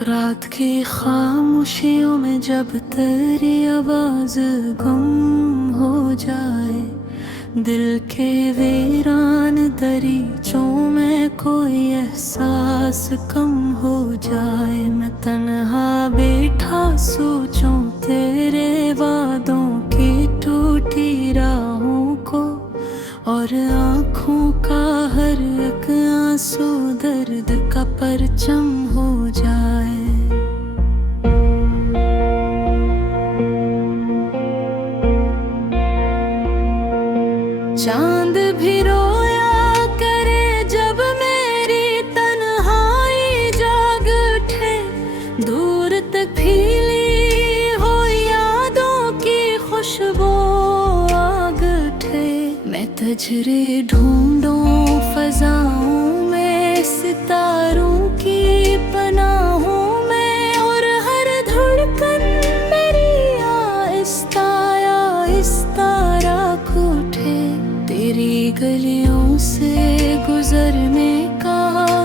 रात की खामोशियों में जब तेरी आवाज गुम हो जाए, दिल के वीरान दरीचों में कोई एहसास कम हो जाए। मैं तन्हा बैठा सोचूं तेरे वादों की टूटी राहों को, और आँखों का हर एक आंसू दर्द का परचम हो जाए। चांद भी रोया करे जब मेरी तन्हाई जाग उठे, दूर तक फैली हो यादों की खुशबू आग उठे। मैं तजरे ढूंढूं फजाओं में, सितारों की पनाहों में, और हर धड़कन मेरी आहिस्ता आहिस्ता राख उठे। तेरी गलियों से गुजरने का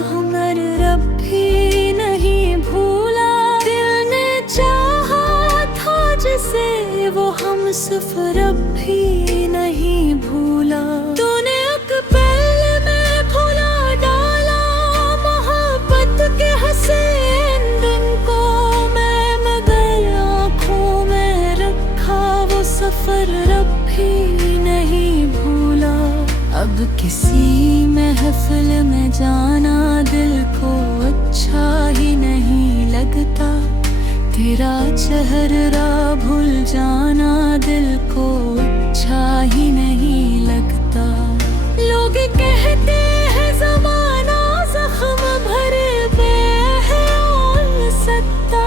हुनर रब भी नहीं भूला। दिल ने चाहा था जिसे वो हम सफर अब भी नहीं भूला। तूने एक पल में भुला डाला मोहब्बत के हसीन दिन को, मैं मगर आँखों में रखा वो सफर अब भी नहीं भूला। अब किसी महफिल में जाना दिल को अच्छा ही नहीं लगता, तेरा चेहरा भूल जाना दिल को अच्छा ही नहीं लगता। लोग कहते हैं ज़माना ज़ख्म भरे पे है और सकता,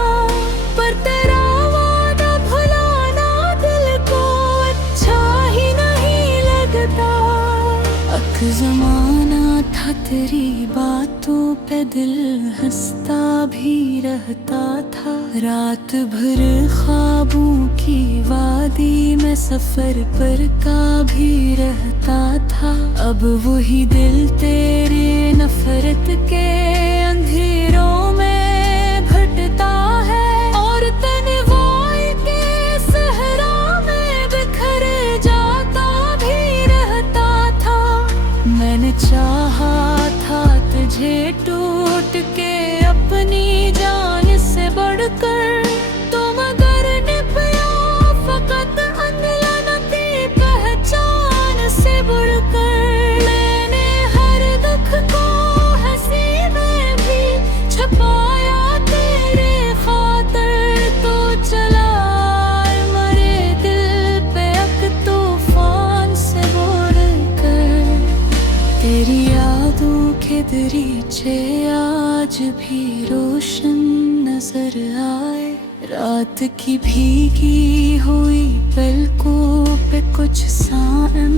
पर तेरा वादा भुलाना दिल को अच्छा ही नहीं लगता। अक ज़माना था तेरी बातों पे दिल हंसता भी रहता था, रात भर ख्वाबों की वादी में सफर पर का भी रहता था। अब वही दिल तेरे नफरत के अंधेरों में भटता है, और तन्हाई के सहरा में बिखर जाता भी रहता था। मैंने चाहा था तुझे टूट के अपनी जान से बढ़कर, तो मगर निभाया फकत अनलनती पहचान से बढ़कर। मैंने हर दुख को हंसी में भी छुपाया तेरे खातिर, तो चला मरे दिल पे एक तूफान से बढ़कर। तेरी यादों के दरीचे आज भी रोशन नजर आए, रात की भीगी हुई पलकों पे कुछ सानम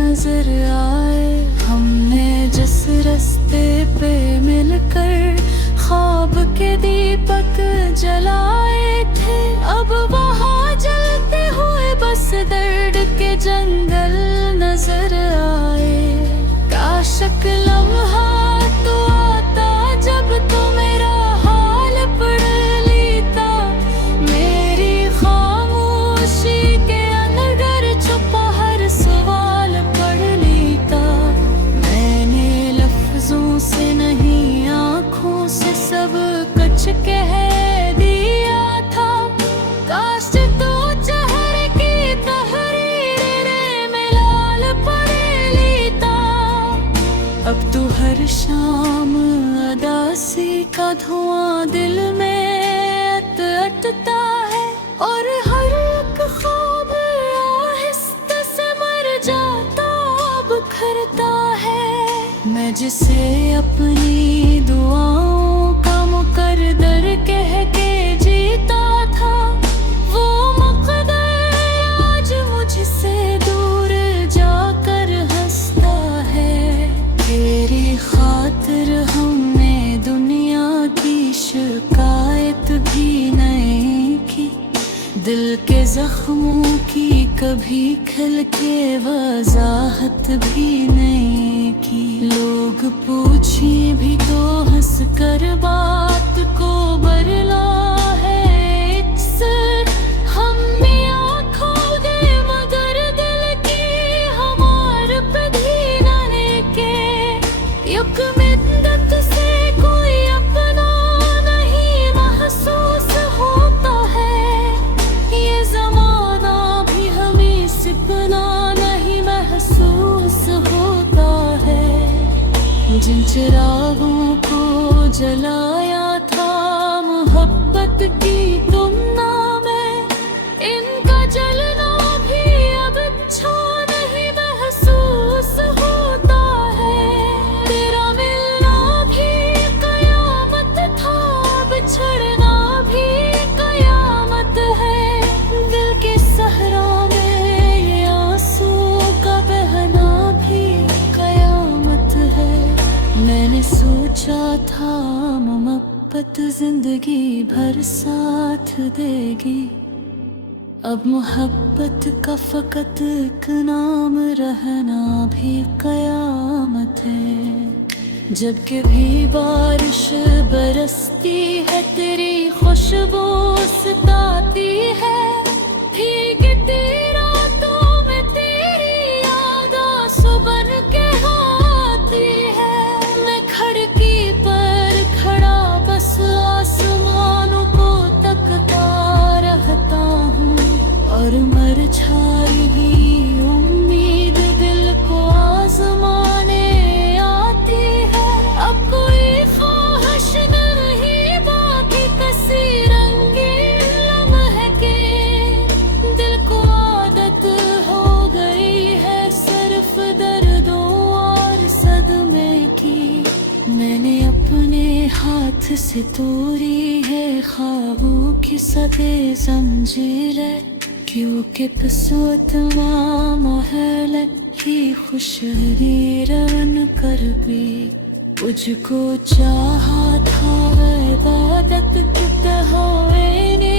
नजर आए। हमने जिस रास्ते पे मिलकर ख्वाब के दीपक जलाए थे, अब वहाँ जलते हुए बस दर्द के जंगल नजर आए। काश एक लम्हा तो आता जब तो मेरा हाल पढ़ लेता, मेरी खामोशी के अंदर छुपा हर सवाल पढ़ लेता। मैंने लफ्जों से नहीं आँखों से सब कुछ कह दिया था, काश तो चेहरे की तहरीर में लाल पढ़ लेता। अब तो हर शाम अदासी का धुआं दिल में अटता है, और हर एक ख्वाब आहिस्ते से मर जाता बिखरता है। मैं जिसे अपनी दुआओं का मुकद्दर कह के जीता था, वो मुकद्दर आज मुझसे दूर जाकर हंसता है। तेरी खातिर हमने दुनिया की शिकायत भी नहीं की, दिल के जख्मों की कभी खिल के वजाहत भी नहीं की। लोग पूछे भी तो हंस कर बात को भरला है इट्स हम आँखों दे मगर दिल की हमार पे धीरने के युग मिद्दत से कोई अपना नहीं महसूस होता है ये जमाना भी हमें सिपना नहीं महसूस होता है जिन चिरागों को जलाया था मोहब्बत की तुमना में इनका जलना भी अब अच्छा नहीं महसूस होता है तेरा मिलना भी कयामत था बिछड़ना भी कयामत है दिल के सहरा में ये आंसू का बहना भी कयामत है मैंने सोचा था मोहब्बत जिंदगी भर साथ देगी अब मोहब्बत का फकत एक नाम रहना भी कयामत है जब कभी बारिश बरसती है तेरी खुशबू सताती है भीगती रातों में तेरी याद आंसू बन के आती है मैं खिड़की पर खड़ा बस आसमानों को तकता रहता हूँ और मरझाई हुई उम्मीद दिल को आजमाने आती है अब कोई ख्वाहिश नहीं बाकी कसी रंगीन लम्हे के दिल को आदत हो गई है सिर्फ दर्दों और सदमे की मैंने अपने हाथ से तोड़ी है ख्वाबों की सदे जंजीरें क्योंकि कसूत महल ही खुशहरी रवन कर भी मुझको चाहा था इबादत कित होए ने